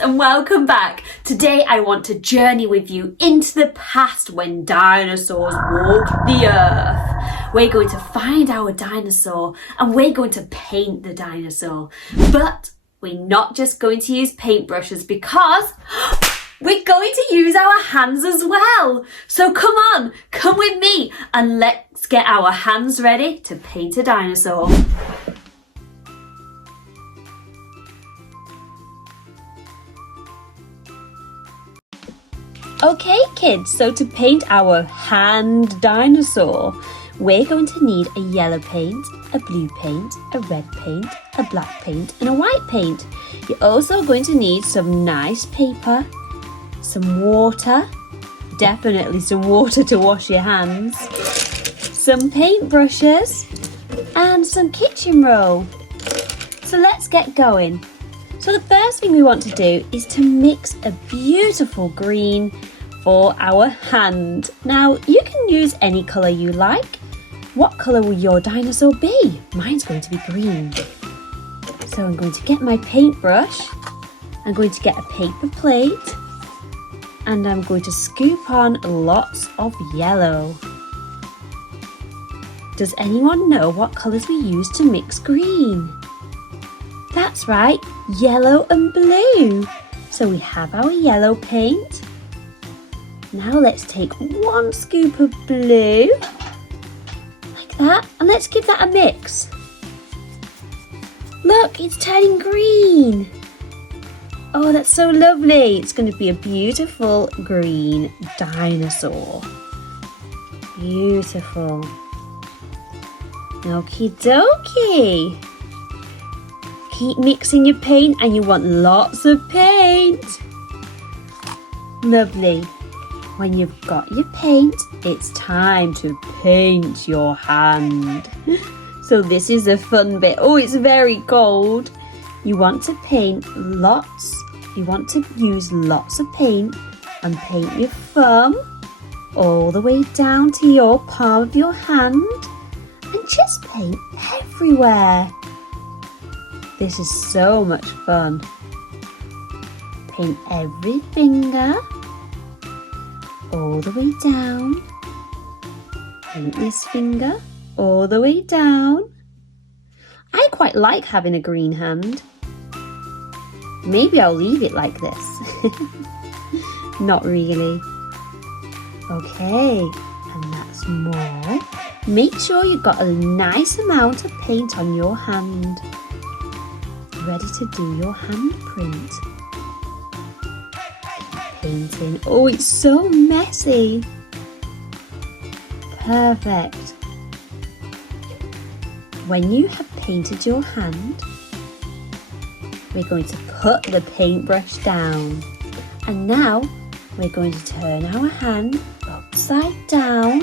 and welcome back. Today I want to journey with you into the past when dinosaurs walked the earth. We're going to find our dinosaur and we're going to paint the dinosaur. But we're not just going to use paintbrushes because we're going to use our hands as well. So come on, come with me and let's get our hands ready to paint a dinosaur. Okay kids, so to paint our hand dinosaur, we're going to need a yellow paint, a blue paint, a red paint, a black paint and a white paint. You're also going to need some nice paper, some water, definitely some water to wash your hands, some paint brushes and some kitchen roll. So let's get going. So the first thing we want to do is to mix a beautiful green for our hand. Now you can use any colour you like. What colour will your dinosaur be? Mine's going to be green. So I'm going to get my paintbrush, I'm going to get a paper plate and I'm going to scoop on lots of yellow. Does anyone know what colours we use to mix green? That's right, yellow and blue. So we have our yellow paint. Now let's take one scoop of blue, like that, and let's give that a mix. Look, it's turning green. Oh, that's so lovely. It's going to be a beautiful green dinosaur. Beautiful. Okie dokie. Keep mixing your paint and you want lots of paint. Lovely. When you've got your paint, it's time to paint your hand. So this is a fun bit. Oh, it's very cold. You want to paint lots. You want to use lots of paint and paint your thumb all the way down to your palm of your hand and just paint everywhere. This is so much fun. Paint every finger, all the way down. Paint this finger, all the way down. I quite like having a green hand. Maybe I'll leave it like this. Not really. Okay, and that's more. Make sure you've got a nice amount of paint on your hand. Ready to do your handprint. Painting. Oh, it's so messy. Perfect. When you have painted your hand, we're going to put the paintbrush down. And now we're going to turn our hand upside down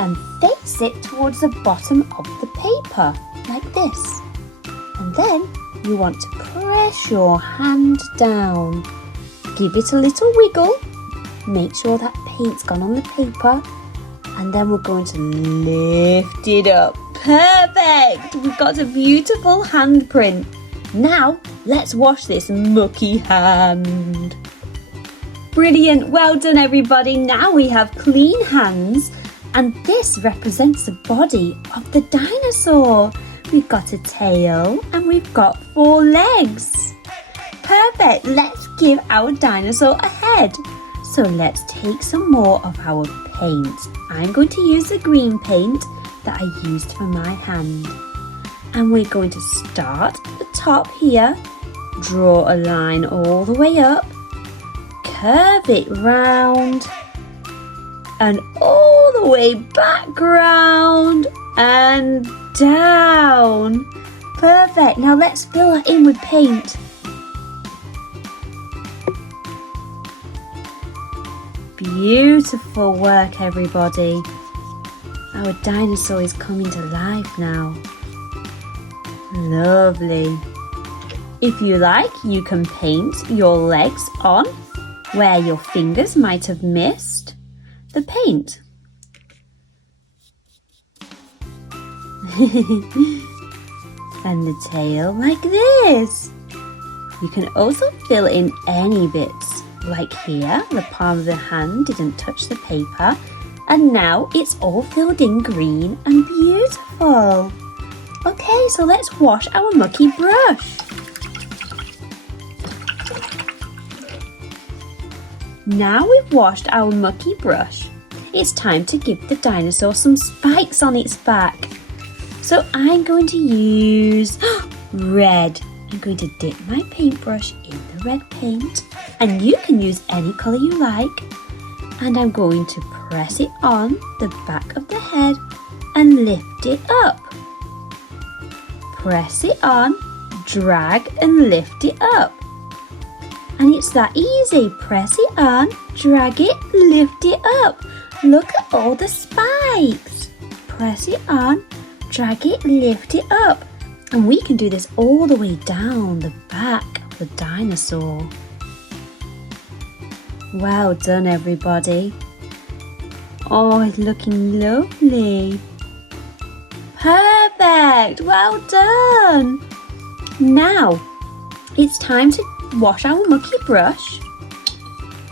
and face it towards the bottom of the paper, like this. And then you want to press your hand down. Give it a little wiggle. Make sure that paint's gone on the paper. And then we're going to lift it up. Perfect! We've got a beautiful handprint. Now, let's wash this mucky hand. Brilliant! Well done, everybody. Now we have clean hands. And this represents the body of the dinosaur. We've got a tail and we've got 4 legs. Perfect, let's give our dinosaur a head. So let's take some more of our paint. I'm going to use the green paint that I used for my hand. And we're going to start at the top here. Draw a line all the way up. Curve it round. And all the way back round and down. Perfect. Now let's fill that in with paint. Beautiful work, everybody. Our dinosaur is coming to life now. Lovely. If you like, you can paint your legs on where your fingers might have missed the paint. And the tail like this. You can also fill in any bits. Like here, the palm of the hand didn't touch the paper, and now it's all filled in green and beautiful. Okay, so let's wash our mucky brush. Now we've washed our mucky brush, it's time to give the dinosaur some spikes on its back. So I'm going to use red. I'm going to dip my paintbrush in the red paint, and you can use any colour you like. And I'm going to press it on the back of the head and lift it up. Press it on, drag and lift it up. And it's that easy. Press it on, drag it, lift it up. Look at all the spikes. Press it on, drag it, lift it up. And we can do this all the way down the back of the dinosaur. Well done, everybody. Oh, it's looking lovely. Perfect. Well done. Now, it's time to wash our mucky brush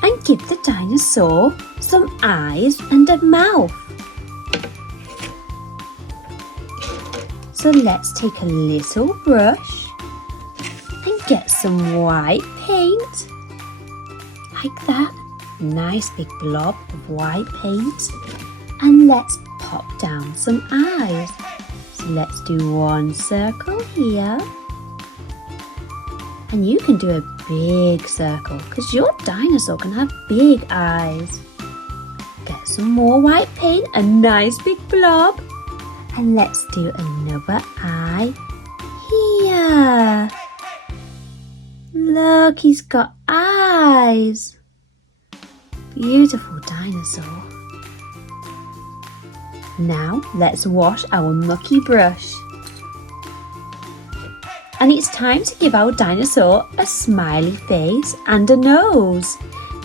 and give the dinosaur some eyes and a mouth. So let's take a little brush and get some white paint, like that. Nice big blob of white paint, and let's pop down some eyes. So let's do one circle here, and you can do a big circle because your dinosaur can have big eyes. Get some more white paint, a nice big blob, and let's do another eye here. Look, he's got eyes. Beautiful dinosaur. Now let's wash our mucky brush. And it's time to give our dinosaur a smiley face and a nose.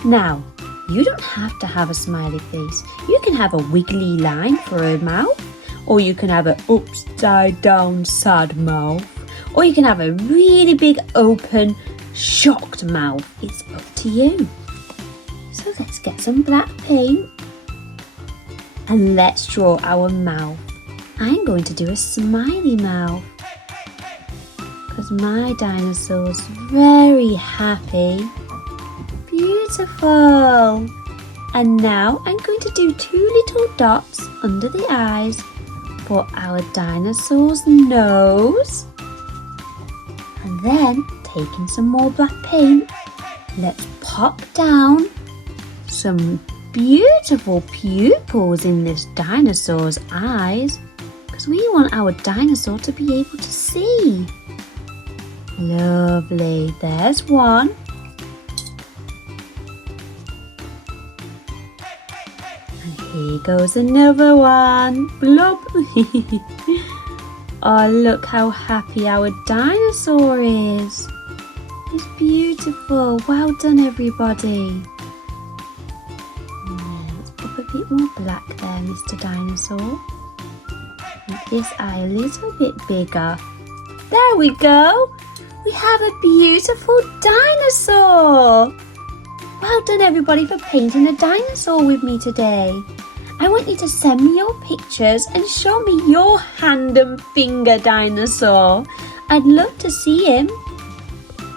Now, you don't have to have a smiley face. You can have a wiggly line for a mouth, or you can have an upside down sad mouth, or you can have a really big open shocked mouth. It's up to you. So let's get some black paint and let's draw our mouth. I'm going to do a smiley mouth because my dinosaur's very happy. Beautiful. And now I'm going to do 2 little dots under the eyes for our dinosaur's nose. And then taking some more black paint, let's pop down some beautiful pupils in this dinosaur's eyes because we want our dinosaur to be able to see. Lovely, there's one. And here goes another one. Blob. Oh, look how happy our dinosaur is. It's beautiful. Well done, everybody. Let's pop a bit more black there, Mr. Dinosaur. Make this eye a little bit bigger. There we go. We have a beautiful dinosaur. Well done, everybody, for painting a dinosaur with me today. I want you to send me your pictures and show me your hand and finger dinosaur. I'd love to see him.